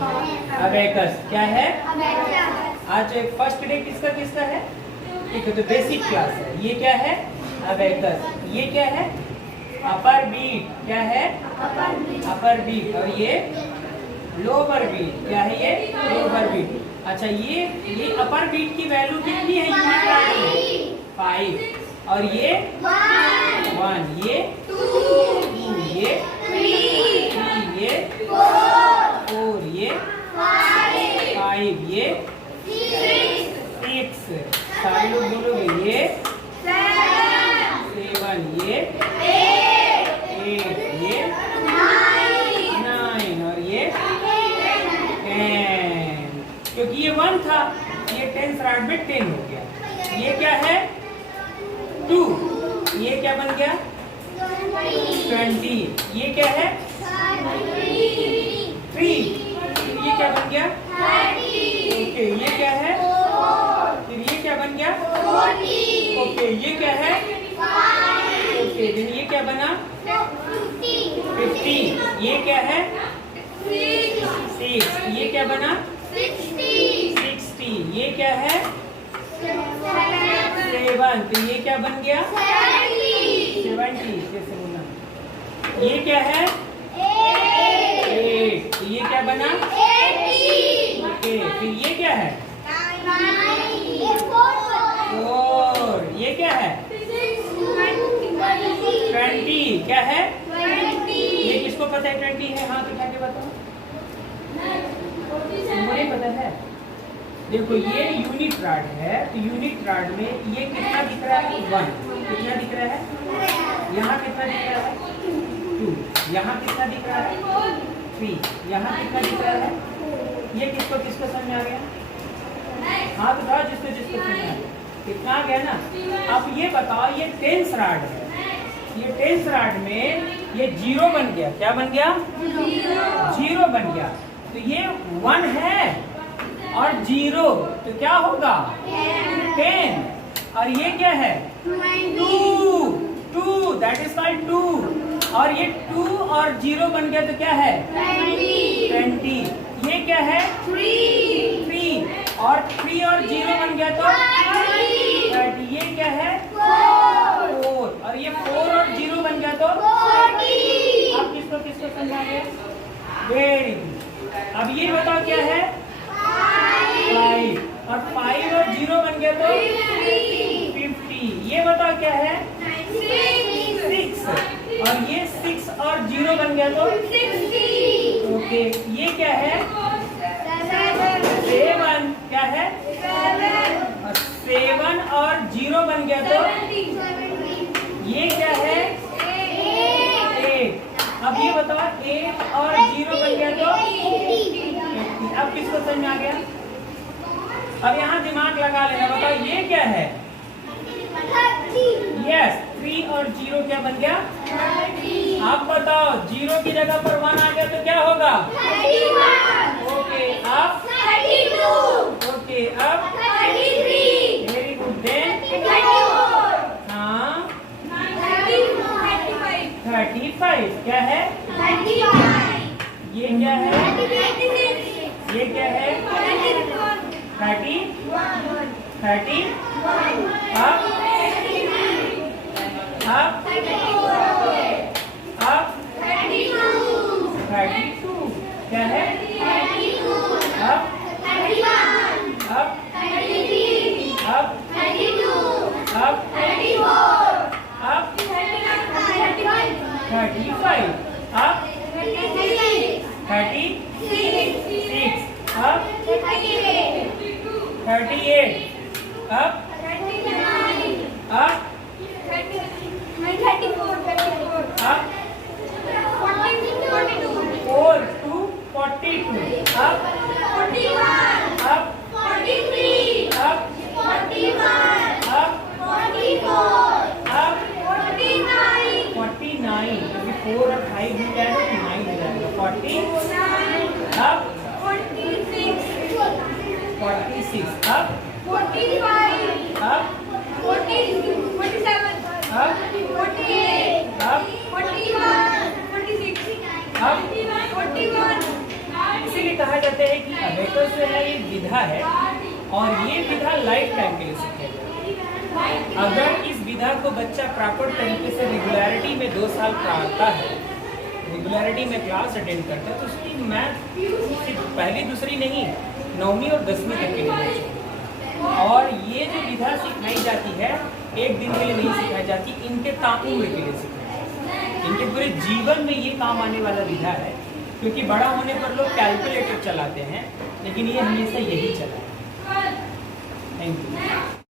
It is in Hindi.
अबेकस क्या है? आज फर्स्ट डे किसका किसका है? ठीक है, तो बेसिक क्लास है। ये क्या है? अबेकस। ये क्या है? Upper beat. क्या है? Upper beat. और ये लोअर बीट। क्या है ये? Lower beat. अच्छा, ये अपर बीट की वैल्यू कितनी है यूनिट राइट में? 5। और ये 1, ये 2, ये 3, ये 4, ये 5, ये 6। सारे लोग बोलोगे ये 7, ये 8, ये 9 और ये 10। क्योंकि ये 1 था, ये 10 राइट में 10 हो गया। ये क्या है? 2। ये क्या बन गया? 20। ये क्या है? 3। ये क्या बन गया? 30। ओके, ये क्या है? 4। फिर ये क्या बन गया? 40। ओके, ये क्या है? 5। ओके, फिर ये क्या बना? 50। ये क्या है? 6। ये क्या बना? 60। ये क्या है? 7। तो ये क्या बन गया? 70। कैसे बोलना? ये क्या है? 8। तो ये क्या बना? 80। ओके, फिर ये क्या है? 4। ये क्या है? 20। क्या है? 20। ये किसको पता है 20 है? हाथ उठा के बताओ। मुझे पता है। देखो, ये यूनिट रॉड है, तो यूनिट रॉड में ये कितना दिख रहा है? 1। कितना दिख रहा है? यहाँ कितना दिख रहा है? 2। यहाँ कितना दिख रहा है? 3। यहाँ कितना दिख रहा है? ये किसको किसको समझ में आ गया? हाथ उठाओ जिसको जिसको समझ में आ गया। कितना आ गया ना? अब ये बताओ, ये टेंस रॉड है। ये टेंस रॉड में ये 0 बन गया। क्या बन गया? 0 बन गया। तो ये 1 है और 0, तो क्या होगा? 10। और ये क्या है? 2, दैट इज कॉल्ड 2। और ये 2 और 0 बन गया तो क्या है? 20। ये क्या है? 3। और 3 और 0 बन गया तो 30। ये क्या है? 4। और ये 4 और 0 बन गया तो 40। आप किसको किसको समझाएंगे? Very good. अब ये बताओ क्या है? 5। और 5 और 0 बन गया तो 50। ये बताओ क्या है? 6। और ये 6 और 0 बन गया तो 60। ओके, ये क्या है? 7। क्या है? 7 और 0 बन गया तो ये क्या है? 8। अब ये बताओ 8 और 0 बन गया तो 80। अब किसको समझ में आ गया? अब यहाँ दिमाग लगा लेना। बताओ ये क्या है? 30। यस, 3 और 0 क्या बन गया? 30। आप बताओ 0 की जगह पर 1 आ गया तो क्या होगा? 31। ओके, अब 32। ओके, अब 33। Very good. देन 34। हाँ, 35। क्या है? 35। ये क्या है? 36। ये क्या है? 30। 30। अब 32। क्या है? अब 31। अब 33। अब 32। अब 34। अब 35। अब 36। अब 38। अब 4 to 42। अब 41। अब 43। अब 41। अब 44। अब 49। 49 क्योंकि 4 और 5 मिल जाएगा तो 9 हो जाएगा। 40। अब 46। 46। अब 45। अब 47। अब 48। अब 41। 46। अब 41। इसीलिए कहा जाता है कि अबेकस जो है ये विधा है और ये विधा लाइफ टाइम के लिए सिखाई जाती है। अगर इस विधा को बच्चा प्रॉपर तरीके से रेगुलरिटी में 2 साल पढ़ता है, रेगुलरिटी में क्लास अटेंड करता है, तो उसकी मैथ सिर्फ पहली दूसरी नहीं 9वीं और 10वीं तक के लिए। और ये जो विधा सिखाई जाती है एक दिन के लिए नहीं सिखाई जाती, इनके ताउम्र के लिए सिखाई जाती है। इनके पूरे जीवन में ये काम आने वाला विधा है, क्योंकि बड़ा होने पर लोग कैलकुलेटर चलाते हैं, लेकिन ये हमेशा यही चला है। Thank you.